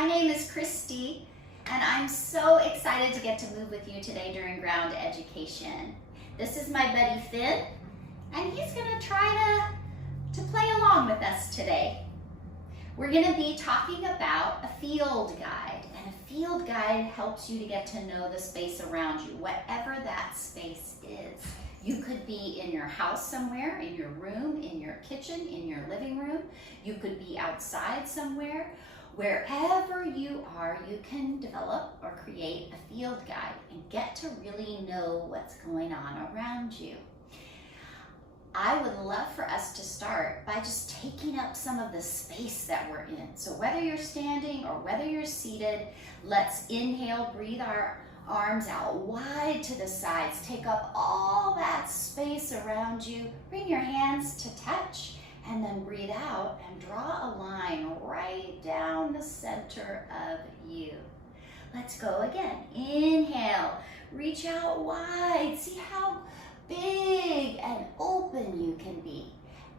My name is Christi, and I'm so excited to get to move with you today during ground education. This is my buddy Finn, and he's gonna try to play along with us today. We're gonna be talking about a field guide, and a field guide helps you to get to know the space around you, whatever that space is. You could be in your house somewhere, in your room, in your kitchen, in your living room. You could be outside somewhere. Wherever you are, you can develop or create a field guide and get to really know what's going on around you. I would love for us to start by just taking up some of the space that we're in. So whether you're standing or whether you're seated, let's inhale, breathe our arms out wide to the sides. Take up all that space around you. Bring your hands to touch and then breathe out and draw a line right down the center of you. Let's go again. Inhale, reach out wide. See how big and open you can be.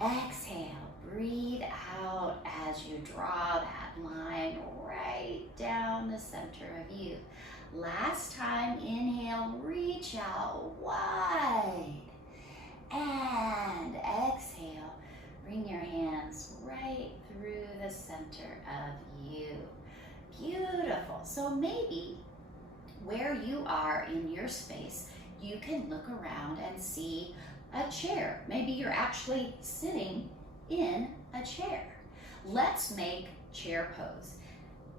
Exhale, breathe out as you draw that line right down the center of you. Last time, inhale, reach out wide. And exhale, bring your hands right through the center of you. Beautiful. So maybe where you are in your space, you can look around and see a chair. Maybe you're actually sitting in a chair. Let's make chair pose.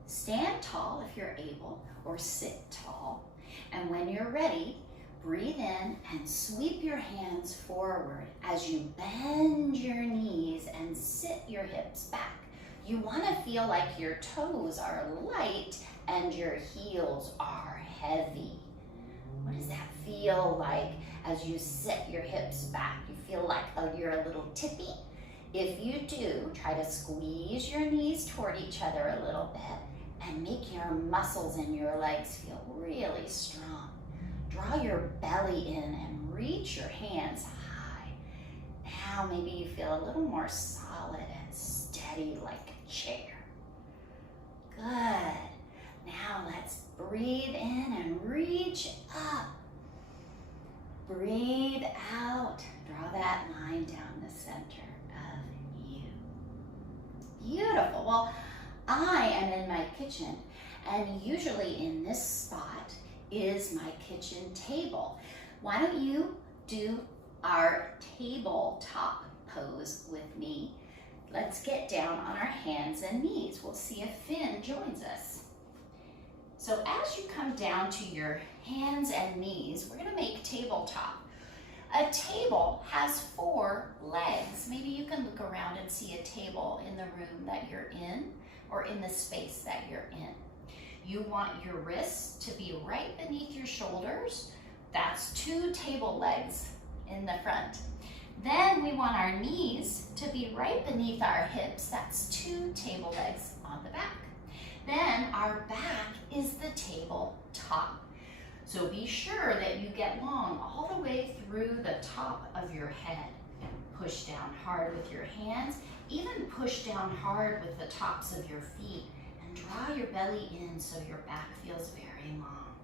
Stand tall if you're able, or sit tall. And when you're ready, breathe in and sweep your hands forward as you bend your knees and sit your hips back. You want to feel like your toes are light and your heels are heavy. What does that feel like as you sit your hips back? You feel like you're a little tippy? If you do, try to squeeze your knees toward each other a little bit and make your muscles in your legs feel really strong. Draw your belly in and reach your hands high. Now maybe you feel a little more solid and steady like a chair. Good. Now let's breathe in and reach up. Breathe out. Draw that line down the center of you. Beautiful. Well, I am in my kitchen, and usually in this spot is my kitchen table. Why don't you do our tabletop pose with me? Let's get down on our hands and knees. We'll see if Finn joins us. So as you come down to your hands and knees, we're gonna make tabletop. A table has 4 legs. Maybe you can look around and see a table in the room that you're in or in the space that you're in. You want your wrists to be right beneath your shoulders. That's 2 table legs in the front. Then we want our knees to be right beneath our hips. That's 2 table legs on the back. Then our back is the table top. So be sure that you get long all the way through the top of your head. Push down hard with your hands. Even push down hard with the tops of your feet. And draw your belly in so your back feels very long.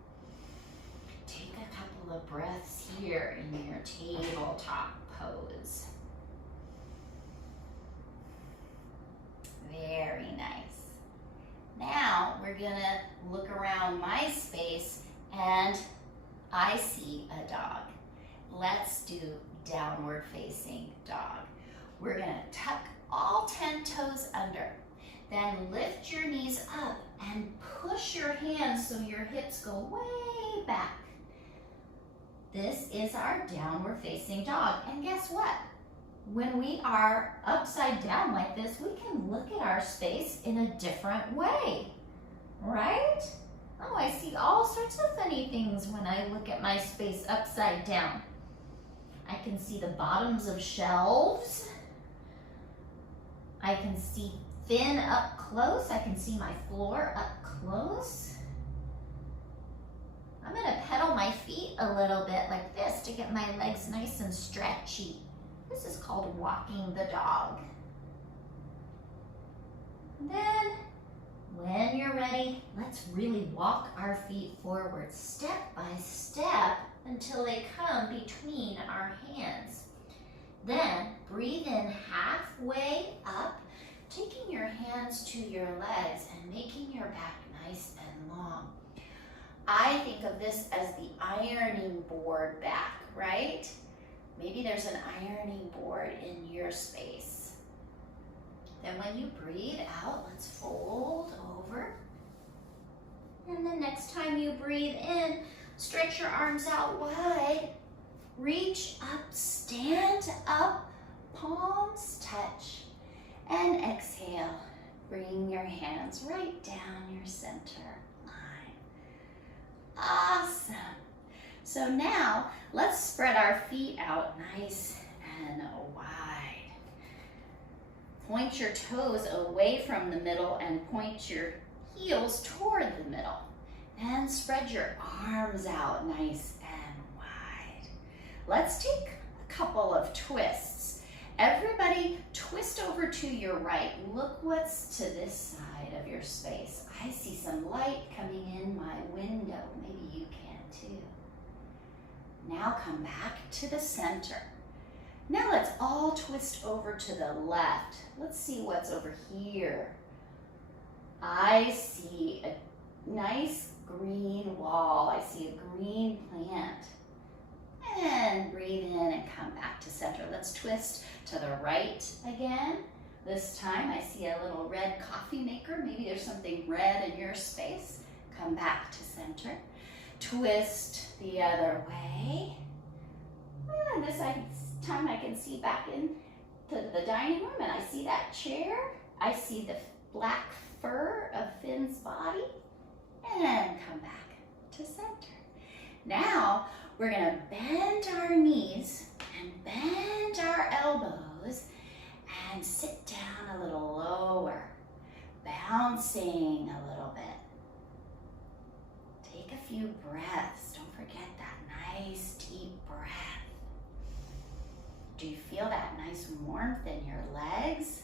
Take a couple of breaths here in your tabletop pose. Very nice. Now we're gonna look around my space and I see a dog. Let's do downward facing dog. We're gonna tuck all 10 toes under. Then lift your knees up and push your hands so your hips go way back. This is our downward facing dog. And guess what? When we are upside down like this, we can look at our space in a different way, right? Oh, I see all sorts of funny things when I look at my space upside down. I can see the bottoms of shelves. I can see Finn up close. I can see my floor up close. I'm gonna pedal my feet a little bit like this to get my legs nice and stretchy. This is called walking the dog. Then When you're ready, let's really walk our feet forward step by step until they come between our hands. Then breathe in halfway up, taking your hands to your legs and making your back nice and long. I think of this as the ironing board back, right? Maybe there's an ironing board in your space. Then when you breathe out, let's fold over. And the next time you breathe in, stretch your arms out wide. Reach up, stand up, palms touch. And exhale, bring your hands right down your center line. Awesome. So now let's spread our feet out nice and wide. Point your toes away from the middle and point your heels toward the middle. And spread your arms out nice and wide. Let's take a couple of twists. Everybody twist over to your right. Look what's to this side of your space. I see some light coming in my window. Maybe you can too. Now come back to the center. Now let's all twist over to the left. Let's see what's over here. I see a nice green wall. I see a green plant. And breathe in and come back to center. Let's twist to the right again. This time I see a little red coffee maker. Maybe there's something red in your space. Come back to center. Twist the other way. And this time I can see back into the dining room and I see that chair. I see the black fur of Finn's body. And come back to center. Now we're gonna bend our knees and bend our elbows and sit down a little lower, bouncing a little bit. Take a few breaths. Don't forget that nice deep breath. Do you feel that nice warmth in your legs?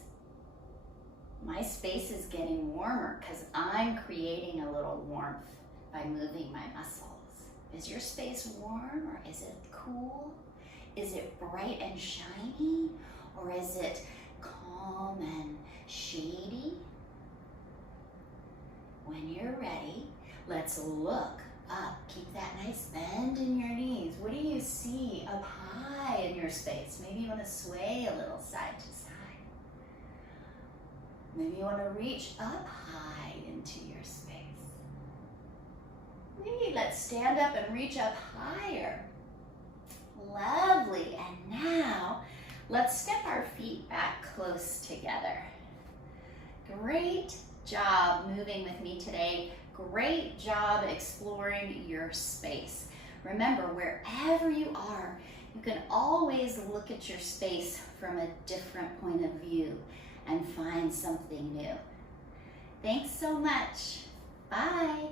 My space is getting warmer because I'm creating a little warmth by moving my muscles. Is your space warm or is it cool? Is it bright and shiny or is it calm and shady? When you're ready, let's look up. Keep that nice bend in your knees. What do you see up high in your space? Maybe you want to sway a little side to side. Maybe you want to reach up high into your space. Maybe let's stand up and reach up higher. Lovely. And now let's step our feet back close together. Great job moving with me today. Great job exploring your space. Remember, wherever you are, you can always look at your space from a different point of view and find something new. Thanks so much. Bye.